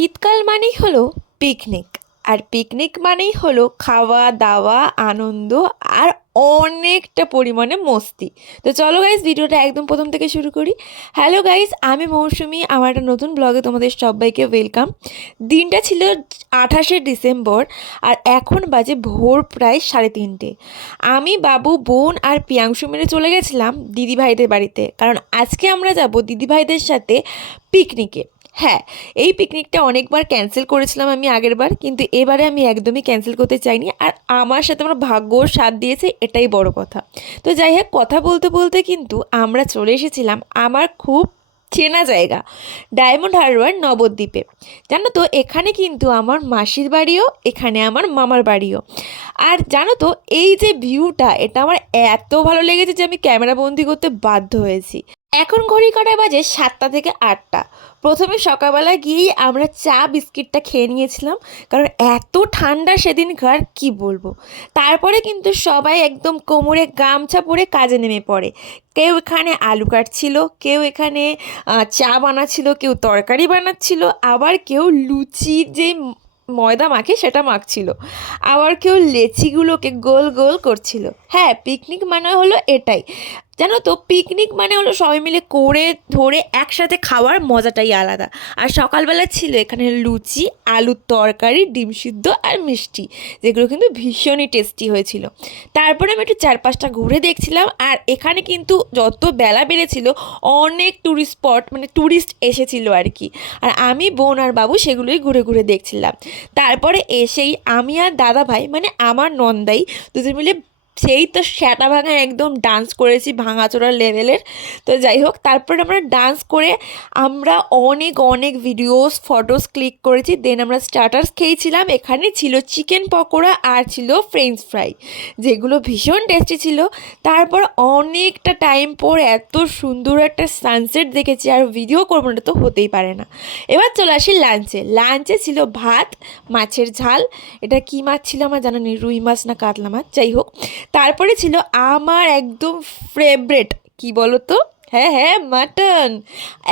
শীতকাল মানেই হলো পিকনিক। আর পিকনিক মানেই হলো খাওয়া দাওয়া আনন্দ আর অনেকটা পরিমাণে মস্তি। তো চলো গাইস, ভিডিওটা একদম প্রথম থেকে শুরু করি। হ্যালো গাইস, আমি মৌসুমি, আমার একটা নতুন ব্লগে তোমাদের সবাইকে ওয়েলকাম। দিনটা ছিল 28শে ডিসেম্বর, আর এখন বাজে ভোর প্রায় 3:30। আমি, বাবু, বোন আর পিয়াংশু মিলে চলে গেছিলাম দিদিভাইদের বাড়িতে, কারণ আজকে আমরা যাব দিদিভাইদের সাথে পিকনিকে। হ্যাঁ, এই পিকনিকটা অনেকবার ক্যান্সেল করেছিলাম আমি আগের বার, কিন্তু এবারে আমি একদমই ক্যান্সেল করতে চাইনি। আর আমার সাথে আমার ভাগ্য সাথ দিয়েছে, এটাই বড় কথা। তো যাই হোক, কথা বলতে বলতে কিন্তু আমরা চলে এসেছিলাম আমার খুব চেনা জায়গা, ডায়মন্ড হারবার নবদ্বীপে। জানো তো, এখানে কিন্তু আমার মাসির বাড়িও, এখানে আমার মামার বাড়িও। আর জানো তো, এই যে ভিউটা, এটা আমার এত ভালো লেগেছে যে আমি ক্যামেরা বন্দি করতে বাধ্য হয়েছি। এখন ঘড়ি কাঁটা বাজে 7টা থেকে 8টা। প্রথমে সকালবেলা গিয়েই আমরা চা বিস্কিটটা খেয়ে নিয়েছিলাম, কারণ এত ঠান্ডা সেদিনকার কি বলবো। তারপরে কিন্তু সবাই একদম কোমরে গামছা পরে কাজে নেমে পড়ে। কেউ এখানে আলু কাটছিল, কেউ এখানে চা বানাচ্ছিল, কেউ তরকারি বানাচ্ছিল, আবার কেউ লুচির যে ময়দা মাখে সেটা মাখছিল, আবার কেউ লেচিগুলোকে গোল গোল করছিল। হ্যাঁ, পিকনিক মানে হলো এটাই। জানো তো, পিকনিক মানে হলো সবাই মিলে করে ধরে একসাথে খাওয়ার মজাটাই আলাদা। আর সকালবেলা ছিল এখানে লুচি, আলুর তরকারি, ডিম সিদ্ধ আর মিষ্টি, যেগুলো কিন্তু ভীষণই টেস্টি হয়েছিল। তারপরে আমি একটু চারপাশটা ঘুরে দেখছিলাম, আর এখানে কিন্তু যত বেলা বেড়েছিল অনেক ট্যুরিস্ট স্পট, মানে ট্যুরিস্ট এসেছিল আর কি। আর আমি, বোন আর বাবু সেগুলোই ঘুরে ঘুরে দেখছিলাম। তারপরে এসেই আমি আর দাদা ভাই, মানে আমার নন্দাই, দুজন মিলে সেই তো স্যাটা ভাঙা একদম ডান্স করেছি, ভাঙাচোরা লেভেলের। তো যাই হোক, তারপরে আমরা ডান্স করে আমরা অনেক অনেক ভিডিওস ফটোস ক্লিক করেছি। দেন আমরা স্টার্টার্স খেয়েছিলাম। এখানে ছিল চিকেন পকোড়া আর ছিল ফ্রেঞ্চ ফ্রাই, যেগুলো ভীষণ টেস্টি ছিল। তারপর অনেকটা টাইম পর এত সুন্দর একটা সানসেট দেখেছি, আর ভিডিও করবো না তো হতেই পারে না। এবার চলে আসি লাঞ্চে। লাঞ্চে ছিল ভাত, মাছের ঝাল। এটা কি মাছ ছিল আমার জানা নেই, রুই মাছ না কাতলা মাছ, যাই হোক। তারপরে ছিল আমার একদম ফেভারেট, কি বলো তো, হ্যাঁ হ্যাঁ, মাটন।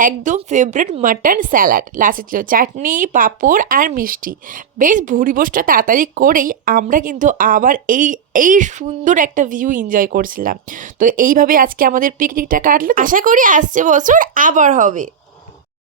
একদম ফেভারিট মাটন স্যালাড। লাস্টে ছিল চাটনি, পাঁপড় আর মিষ্টি। বেশ ভুড়ি ভোজটা তাড়াতাড়ি করেই আমরা কিন্তু আবার এই এই সুন্দর একটা ভিউ এনজয় করছিলাম। তো এইভাবে আজকে আমাদের পিকনিকটা কাটলো। আশা করি আসছে বছর আবার হবে।